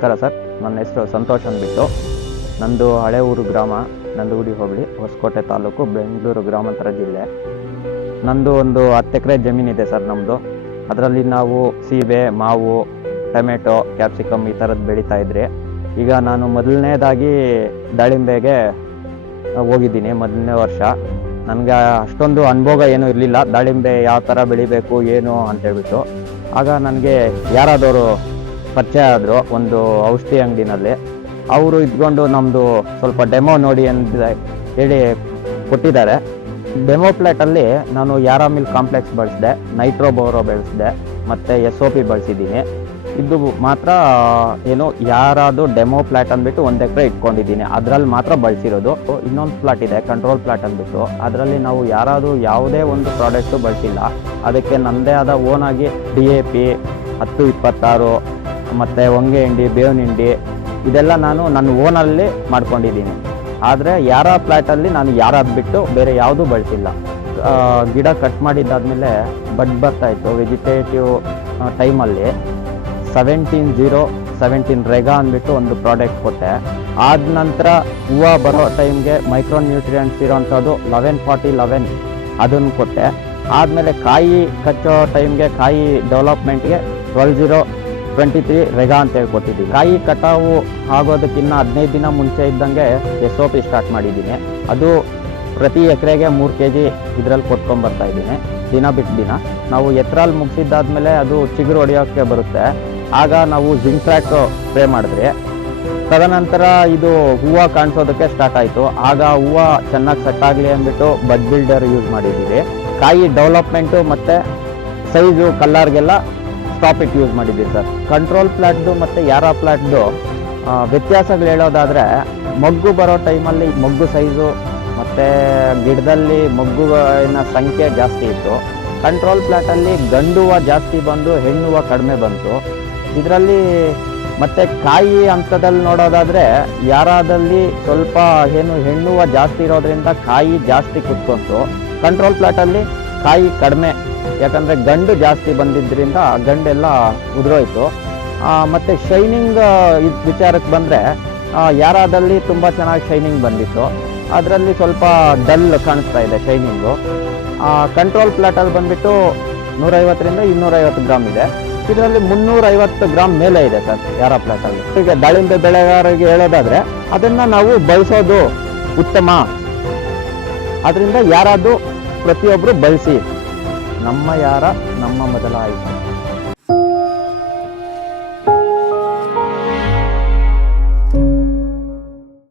ನಮಸ್ಕಾರ ಸರ್. ನನ್ನ ಹೆಸರು ಸಂತೋಷ್ ಅಂದ್ಬಿಟ್ಟು. ನಂದು ಹಳೆ ಊರು ಗ್ರಾಮ. ನಂದಗುಡಿ ಹೋಬಳಿ, ಹೊಸಕೋಟೆ ತಾಲೂಕು ಬೆಂಗಳೂರು ಗ್ರಾಮಾಂತರ ಜಿಲ್ಲೆ. ನಂದು ಒಂದು ಹತ್ತು ಎಕರೆ ಜಮೀನಿದೆ ಸರ್ ನಮ್ಮದು ಅದರಲ್ಲಿ ನಾವು ಸೀಬೆ, ಮಾವು, ಟೊಮೆಟೊ, ಕ್ಯಾಪ್ಸಿಕಮ್ ಈ ಥರದ್ದು ಬೆಳೀತಾ ಇದ್ರಿ. ಈಗ ನಾನು ಮೊದಲನೇದಾಗಿ ದಾಳಿಂಬೆಗೆ ಹೋಗಿದ್ದೀನಿ ಮೊದಲನೇ ವರ್ಷ. ನನಗೆ ಅಷ್ಟೊಂದು ಅನುಭವ ಏನೂ ಇರಲಿಲ್ಲ. ದಾಳಿಂಬೆ ಯಾವ ಥರ ಬೆಳಿಬೇಕು, ಏನು ಅಂತೇಳ್ಬಿಟ್ಟು ಆಗ ನನಗೆ ಯಾರಾದವರು ಪರಿಚಯ ಆದರು ಒಂದು ಔಷಧಿ ಅಂಗಡಿನಲ್ಲಿ. ಅವರು ಇದ್ಕೊಂಡು ನಮ್ಮದು ಸ್ವಲ್ಪ ಡೆಮೋ ನೋಡಿ ಅಂತ ಹೇಳಿ ಕೊಟ್ಟಿದ್ದಾರೆ. ಡೆಮೋ ಪ್ಲೇಟಲ್ಲಿ ನಾನು ಯಾರಾಮಿಲ್ ಕಾಂಪ್ಲೆಕ್ಸ್ ಬಳಸಿದೆ, ನೈಟ್ರೋ ಬೋರೋ ಬೆಳೆಸಿದೆ, ಮತ್ತು ಎಸ್ ಒ ಪಿ ಬಳಸಿದ್ದೀನಿ. ಇದು ಮಾತ್ರ, ಏನು, ಯಾರಾದರೂ ಡೆಮೋ ಪ್ಲಾಟ್ ಅಂದ್ಬಿಟ್ಟು ಒಂದು ಎಕರೆ ಇಟ್ಕೊಂಡಿದ್ದೀನಿ. ಅದರಲ್ಲಿ ಮಾತ್ರ ಬಳಸಿರೋದು. ಇನ್ನೊಂದು ಪ್ಲಾಟ್ ಇದೆ, ಕಂಟ್ರೋಲ್ ಪ್ಲಾಟ್ ಅಂದ್ಬಿಟ್ಟು. ಅದರಲ್ಲಿ ನಾವು ಯಾರಾದರೂ ಯಾವುದೇ ಒಂದು ಪ್ರಾಡಕ್ಟು ಬಳಸಿಲ್ಲ. ಅದಕ್ಕೆ ನನ್ನದೇ ಆದ ಓನಾಗಿ ಡಿ ಎ ಪಿ ಹತ್ತು ಇಪ್ಪತ್ತಾರು ಮತ್ತು ಹೊಂಗೆ ಹಿಂಡಿ, ಬೇವಿನ ಹಿಂಡಿ, ಇದೆಲ್ಲ ನಾನು ನನ್ನ ಓನಲ್ಲಿ ಮಾಡ್ಕೊಂಡಿದ್ದೀನಿ. ಆದರೆ ಯಾರ ಫ್ಲ್ಯಾಟಲ್ಲಿ ನಾನು ಯಾರಾದ ಬಿಟ್ಟು ಬೇರೆ ಯಾವುದೂ ಬಳಸಿಲ್ಲ. ಗಿಡ ಕಟ್ ಮಾಡಿದ್ದಾದಮೇಲೆ ಬಡ್ ಬರ್ತಾ ಇತ್ತು ವೆಜಿಟೇಟಿವ್ ಟೈಮಲ್ಲಿ. ಸೆವೆಂಟೀನ್ ಜೀರೋ ಸೆವೆಂಟೀನ್ ರೆಗಾ ಅಂದ್ಬಿಟ್ಟು ಒಂದು ಪ್ರಾಡಕ್ಟ್ ಕೊಟ್ಟೆ. ಆದ ನಂತರ ಹೂವು ಬರೋ ಟೈಮ್ಗೆ ಮೈಕ್ರೋ ನ್ಯೂಟ್ರಿಯೆಂಟ್ಸ್ ಇರೋವಂಥದ್ದು ಲೆವೆನ್ ಫಾರ್ಟಿ ಲೆವೆನ್ ಅದನ್ನು ಕೊಟ್ಟೆ. ಆದಮೇಲೆ ಕಾಯಿ ಕಚ್ಚೋ ಟೈಮ್ಗೆ, ಕಾಯಿ ಡೆವಲಪ್ಮೆಂಟ್ಗೆ ಟ್ವೆಲ್ ಜೀರೋ ಟ್ವೆಂಟಿ ತ್ರೀ ರೆಗಾ ಅಂತ ಹೇಳಿ ಕೊಟ್ಟಿದ್ದೀನಿ ಕಾಯಿ ಕಟಾವು ಆಗೋದಕ್ಕಿಂತ ಹದಿನೈದು ದಿನ ಮುಂಚೆ ಇದ್ದಂಗೆ ಎಸ್ ಒ ಪಿ ಸ್ಟಾರ್ಟ್ ಮಾಡಿದ್ದೀನಿ. ಅದು ಪ್ರತಿ ಎಕರೆಗೆ ಮೂರು ಕೆ ಜಿ ಇದರಲ್ಲಿ ಕೊಟ್ಕೊಂಬರ್ತಾ ಇದ್ದೀನಿ. ದಿನ ಬಿಟ್ಟು ದಿನ. ನಾವು ಎತ್ತರಲ್ಲಿ ಮುಗಿಸಿದ್ದಾದ್ಮೇಲೆ ಅದು ಚಿಗುರು ಹೊಡೆಯೋಕ್ಕೆ ಬರುತ್ತೆ. ಆಗ ನಾವು ಜಿಂಕ್ ಟ್ರ್ಯಾಕ್ ಸ್ಪ್ರೇ ಮಾಡಿದ್ರಿ ತದನಂತರ ಇದು ಹೂವು ಕಾಣಿಸೋದಕ್ಕೆ ಸ್ಟಾರ್ಟ್ ಆಯಿತು. ಆಗ ಹೂವು ಚೆನ್ನಾಗಿ ಸೆಟ್ ಆಗಲಿ ಅಂದ್ಬಿಟ್ಟು ಬಡ್ ಬಿಲ್ಡರ್ ಯೂಸ್ ಮಾಡಿದ್ದೀವಿ. ಕಾಯಿ ಡೆವಲಪ್ಮೆಂಟು ಮತ್ತು ಸೈಜು ಕಲ್ಲರ್ಗೆಲ್ಲ ಇಟ್ ಯೂಸ್ ಮಾಡಿದ್ದೀವಿ ಸರ್. ಕಂಟ್ರೋಲ್ ಪ್ಲಾಟ್ದು ಮತ್ತು ಯಾರ ಪ್ಲಾಟ್ದು ವ್ಯತ್ಯಾಸಗಳು ಹೇಳೋದಾದರೆ, ಮೊಗ್ಗು ಬರೋ ಟೈಮಲ್ಲಿ ಮಗ್ಗು ಸೈಜು ಮತ್ತು ಗಿಡದಲ್ಲಿ ಮೊಗ್ಗುವಿನ ಸಂಖ್ಯೆ ಜಾಸ್ತಿ ಇತ್ತು. ಕಂಟ್ರೋಲ್ ಪ್ಲಾಟಲ್ಲಿ ಗಂಡುವ ಜಾಸ್ತಿ ಬಂದು ಹೆಣ್ಣುವ ಕಡಿಮೆ ಬಂತು. ಇದರಲ್ಲಿ ಮತ್ತು ಕಾಯಿ ಹಂತದಲ್ಲಿ ನೋಡೋದಾದರೆ, ಯಾರಾದಲ್ಲಿ ಸ್ವಲ್ಪ ಏನು ಹೆಣ್ಣುವ ಜಾಸ್ತಿ ಇರೋದ್ರಿಂದ ಕಾಯಿ ಜಾಸ್ತಿ ಕುತ್ಕೊಂತು. ಕಂಟ್ರೋಲ್ ಪ್ಲಾಟಲ್ಲಿ ಕಾಯಿ ಕಡಿಮೆ ಯಾಕಂದರೆ ಗಂಡು ಜಾಸ್ತಿ ಬಂದಿದ್ದರಿಂದ ಗಂಡೆಲ್ಲ ಉದುರೋಯ್ತು. ಮತ್ತು ಶೈನಿಂಗ್ ವಿಚಾರಕ್ಕೆ ಬಂದರೆ ಯಾರಾದಲ್ಲಿ ತುಂಬ ಚೆನ್ನಾಗಿ ಶೈನಿಂಗ್ ಬಂದಿತ್ತು. ಅದರಲ್ಲಿ ಸ್ವಲ್ಪ ಡಲ್ ಕಾಣಿಸ್ತಾ ಇದೆ ಶೈನಿಂಗು. ಕಂಟ್ರೋಲ್ ಪ್ಲಾಟಲ್ಲಿ ಬಂದುಬಿಟ್ಟು ನೂರೈವತ್ತರಿಂದ ಇನ್ನೂರೈವತ್ತು ಗ್ರಾಮ್ ಇದೆ. ಇದರಲ್ಲಿ ಮುನ್ನೂರೈವತ್ತು ಗ್ರಾಮ್ ಮೇಲೆ ಇದೆ ಸರ್, ಯಾರ ಪ್ಲಾಟಲ್ಲಿ ಈಗ ದಾಳಿಂಬೆ ಬೆಳೆಗಾರರಿಗೆ ಹೇಳೋದಾದ್ರೆ, ಅದನ್ನು ನಾವು ಬಳಸೋದು ಉತ್ತಮ. ಅದರಿಂದ ಯಾರಾದರೂ ಪ್ರತಿಯೊಬ್ಬರು ಬಳಸಿ. ನಮ್ಮ ಯಾರ ನಮ್ಮ ಮೊದಲ ಆಯ್ತು